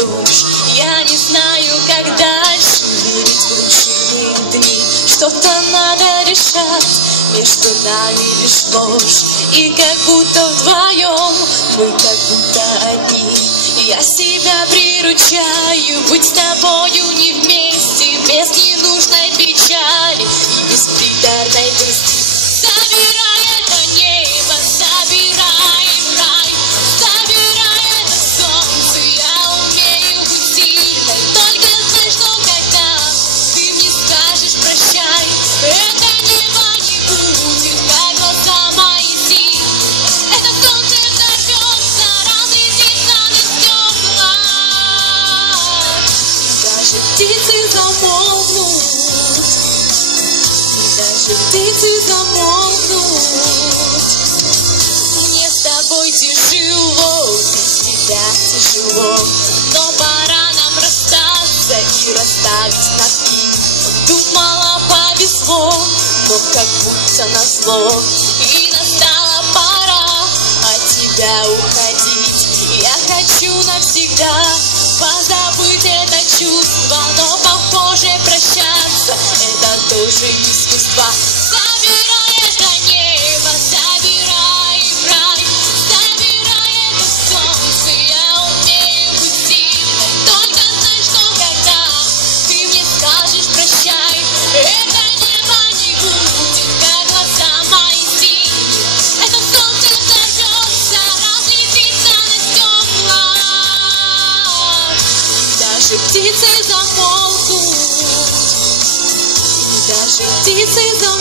уйдешь. Я не знаю, как дальше верить в лучшие дни. Что-то надо решать, между нами лишь ложь. И как будто вдвоем, мы как будто одни. Я себя приручаю, быть с тобою не вместе, без ненужной печали и без приторной грусти. Забирай это небо, забирай в рай, забирай это солнце, я умею быть сильной. Только знай, что когда ты мне скажешь прощай, это небо не будет, как глаза мои синие. Это солнце взорвется, разлетится на стекла, и даже птицы замолкнут, и даже птицы замолкнут. Мне с тобой тяжело, без тебя тяжело, но пора нам расстаться и расставить ноги. Думала, повезло, но как будто назло, и настала пора от тебя уходить. Я хочу навсегда позабыть это чувство, но похоже прощаться это тоже искусство. Забирай это небо, забирай в рай, забирай это солнце, я умею быть сильной. Только знай, что когда ты мне скажешь прощай, это небо не будет, как глаза мои синие. Это солнце взорвется, разлетится на стекла, и даже птицы замолкнут, и даже птицы замолкнут.